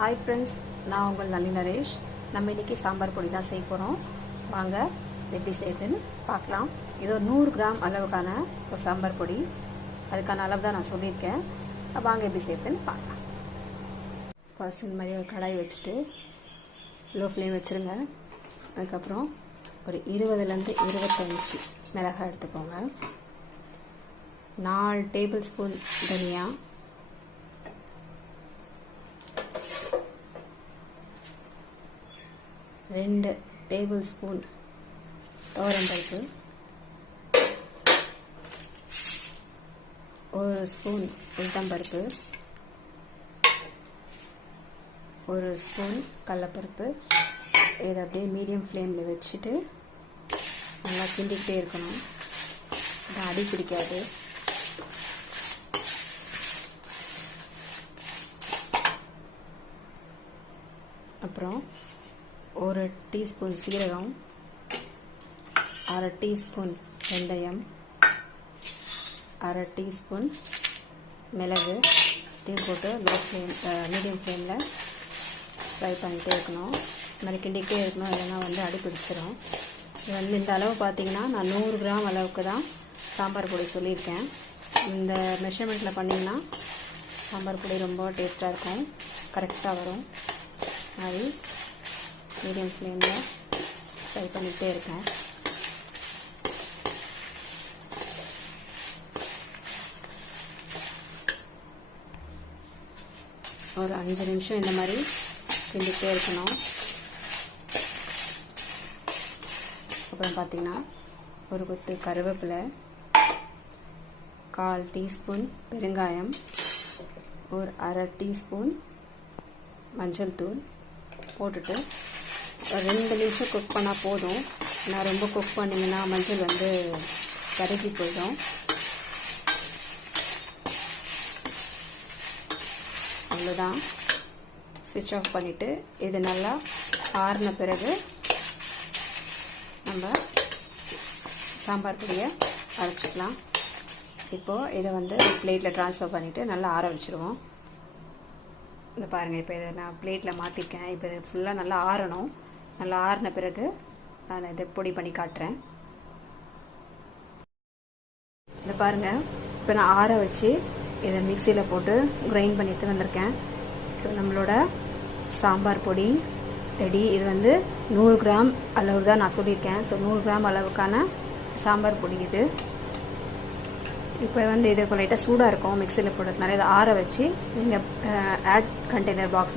Hi friends, நான் உங்கள் நளினி நரேஷ். நம்ம இன்றைக்கி சாம்பார் பொடி தான் செய்ய போகிறோம். வாங்க எப்படி செய்யுதுன்னு பார்க்கலாம். இது ஒரு 100 கிராம் அளவுக்கான ஒரு சாம்பார் பொடி. அதுக்கான அளவு தான் நான் சொல்லியிருக்கேன். வாங்க எப்படி செய்யுதுன்னு பார்க்கலாம். ஃபர்ஸ்ட் இந்த மாதிரி ஒரு கடாய் வச்சுட்டு லோ ஃப்ளேம் வச்சுருங்க. அதுக்கப்புறம் ஒரு 20லேருந்து 25 மிளகாய் எடுத்துக்கோங்க. 4 டேபிள் ஸ்பூன் தனியா, 2 டேபிள் ஸ்பூன் துவரம்பருப்பு, 1 ஸ்பூன் உளுத்தம்பருப்பு, 1 ஸ்பூன் கடலைப்பருப்பு. இதை அப்படியே மீடியம் ஃப்ளேமில் வச்சுட்டு நல்லா கிண்டிக்கிட்டே இருக்கணும். அடி பிடிக்காது. அப்புறம் 1 டீஸ்பூன் சீரகம், 1/2 டீஸ்பூன் வெந்தயம், 1/2 டீஸ்பூன் மிளகு இதையும் போட்டு லோ ஃப்ளேம் மீடியம் ஃப்ளேமில் ஃப்ரை பண்ணிகிட்டே இருக்கணும். இந்த மாதிரி கிண்டிக்கிட்டே இருக்கணும், இல்லைன்னா அடி பிடிச்சிடும். இது இந்த அளவு பார்த்திங்கன்னா நான் 100 கிராம் அளவுக்கு தான் சாம்பார் பொடி சொல்லியிருக்கேன். இந்த மெஷர்மெண்ட்டில் பண்ணிங்கன்னா சாம்பார் பொடி ரொம்ப டேஸ்ட்டாக இருக்கும், கரெக்டாக வரும். அது மீடியம் ஃப்ளேமில் ஃப்ரை பண்ணிகிட்டே இருக்கேன். ஒரு 5 நிமிஷம் இந்த மாதிரி கிண்டிகிட்டே இருக்கணும். அப்புறம் பார்த்திங்கன்னா ஒரு கொத்து கருவேப்பிலை, 1/4 டீஸ்பூன் பெருங்காயம், ஒரு 1/2 டீஸ்பூன் மஞ்சள் தூள் போட்டுட்டு ஒரு 2 நிமிஷம் குக் பண்ணால் போதும். நான் ரொம்ப குக் பண்ணிங்கன்னா மஞ்சள் கருகி போயிடும். அவ்வளோதான். ஸ்விட்ச் ஆஃப் பண்ணிவிட்டு இது நல்லா ஆறின பிறகு நம்ம சாம்பார் பொடியை அரைச்சிக்கலாம். இப்போது இதை பிளேட்டில் ட்ரான்ஸ்ஃபர் பண்ணிவிட்டு நல்லா ஆற வச்சுருவோம். இந்த பாருங்கள், இப்போ இதை நான் பிளேட்டில் மாற்றிருக்கேன். இப்போ இது ஃபுல்லாக நல்லா ஆறணும். நல்லா ஆறின பிறகு நான் இதை பொடி பண்ணி காட்டுறேன். இதை பாருங்கள், இப்போ நான் ஆற வச்சு இதை மிக்சியில் போட்டு கிரைண்ட் பண்ணிட்டு வந்திருக்கேன். ஸோ நம்மளோட சாம்பார் பொடி ரெடி. இது 100 கிராம் அளவு தான் நான் சொல்லியிருக்கேன். ஸோ 100 கிராம் அளவுக்கான சாம்பார் பொடி இது. இப்போ இது லைட்டாக சூடாக இருக்கும். மிக்சியில் போடுறதுனால இதை ஆற வச்சு நீங்கள் ஆட் கண்டெய்னர் பாக்ஸ்